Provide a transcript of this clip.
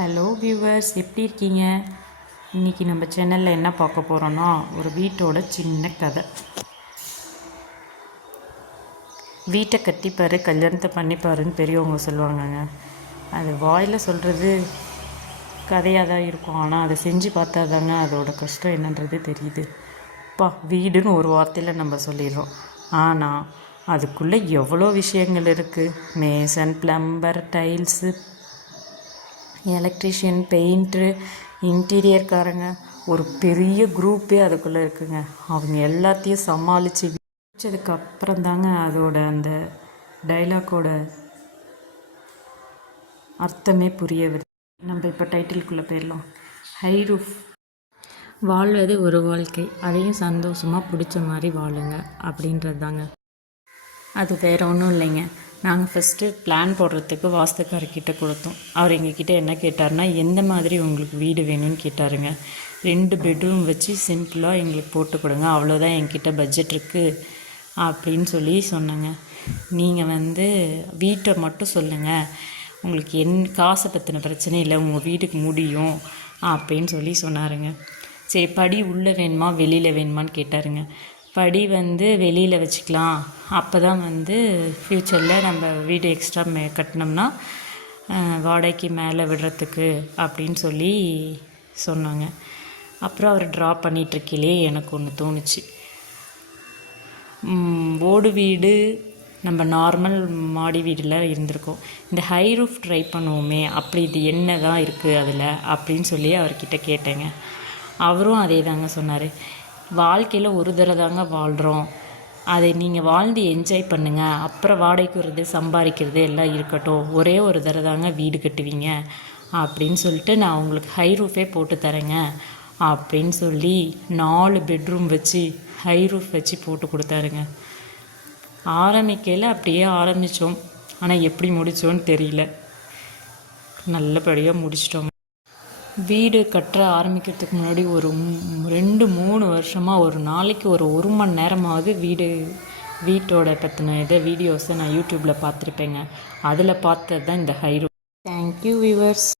Hello viewers, எப்படி இருக்கீங்க? இன்றைக்கி நம்ம சேனலில் என்ன பார்க்க போகிறோன்னா, ஒரு வீட்டோட சின்ன கதை. வீட்டை கட்டிப்பாரு, கல்யாணத்தை பண்ணிப்பாருன்னு பெரியவங்க சொல்லுவாங்கங்க. அது வாயில் சொல்கிறது கதையாக தான் இருக்கும், ஆனால் அதை செஞ்சு பார்த்தா தாங்க அதோட கஷ்டம் என்னன்றது தெரியுது. வீடுன்னு ஒரு வார்த்தையில் நம்ம சொல்லிடுறோம், ஆனால் அதுக்குள்ளே எவ்வளோ விஷயங்கள் இருக்குது. Mason, plumber, tiles, electrician, painter, இன்டீரியர்காரங்க, ஒரு பெரிய குரூப்பே அதுக்குள்ளே இருக்குங்க. அவங்க எல்லாத்தையும் சமாளித்து வச்சதுக்கப்புறம் தாங்க அதோட அந்த டைலாக்கோட அர்த்தமே புரிய வருது. நம்ம இப்போ டைட்டிலுக்குள்ளே போயிடலாம். High roof. வாழ்வது ஒரு வாழ்க்கை, அதையும் சந்தோஷமாக பிடிச்ச மாதிரி வாழுங்க அப்படின்றது தாங்க. அது வேறு ஒன்றும் இல்லைங்க. நாங்கள் ஃபஸ்ட்டு பிளான் போடுறதுக்கு வாஸ்துக்காரர்கிட்ட கொடுத்தோம். அவர் எங்ககிட்ட என்ன கேட்டார்னா, எந்த மாதிரி உங்களுக்கு வீடு வேணும்னு கேட்டாருங்க. 2 பெட்ரூம் வச்சு சிம்பிளாக எங்களுக்கு போட்டு கொடுங்க, அவ்வளோதான் என்கிட்ட பட்ஜெட் இருக்குது அப்படின்னு சொல்லி சொன்னாங்க. நீங்கள் வீட்டை மட்டும் சொல்லுங்கள், உங்களுக்கு காசை பற்றின பிரச்சனை இல்லை, உங்கள் வீட்டுக்கு முடியும் அப்படின்னு சொல்லி சொன்னாருங்க. சரி, படி உள்ளே வேணுமா வெளியில் வேணுமான்னு கேட்டாருங்க. படி வெளியில் வச்சுக்கலாம், அப்போ தான் ஃப்யூச்சரில் நம்ம வீடு எக்ஸ்ட்ரா கட்டினோம்னா வாடகைக்கு மேலே விடுறதுக்கு அப்படின்னு சொல்லி சொன்னாங்க. அப்புறம் அவர் ட்ரா பண்ணிகிட்ருக்கையிலே எனக்கு ஒன்று தோணுச்சு. ஓடு வீடு நம்ம நார்மல் மாடி வீடில் இருந்திருக்கோம், இந்த ஹை ரூஃப் ட்ரை பண்ணுவோமே, அப்படி இது என்ன தான் இருக்குது அதில் அப்படின்னு சொல்லி அவர்கிட்ட கேட்டேங்க. அவரும் அதே தாங்க சொன்னார். வாழ்க்கையில் ஒரு தடவை தாங்க வாழ்கிறோம், அதை நீங்கள் வாழ்ந்து என்ஜாய் பண்ணுங்கள், அப்புறம் வாடகைக்கு வருது சம்பாதிக்கிறது எல்லாம் இருக்கட்டும், ஒரே ஒரு தடவை தாங்க வீடு கட்டுவீங்க அப்படின்னு சொல்லிட்டு நான் உங்களுக்கு ஹை ரூஃபே போட்டு தரேங்க அப்படின்னு சொல்லி 4 பெட்ரூம் வச்சு ஹை ரூஃப் வச்சு போட்டு கொடுத்தாருங்க. ஆரம்பிக்கையில் அப்படியே ஆரம்பித்தோம், ஆனால் எப்படி முடித்தோன்னு தெரியல. நல்லபடியாக முடிச்சிட்டோங்க. வீடு கட்ட ஆரம்பிக்கிறதுக்கு முன்னாடி ஒரு 2-3 வருஷமாக ஒரு நாளைக்கு ஒரு மணி நேரமாவது வீட்டோட பற்றின வீடியோஸை நான் யூடியூப்பில் பார்த்துருப்பேங்க. அதில் பார்த்தது தான் இந்த ஹை ரூஃப். Thank you viewers.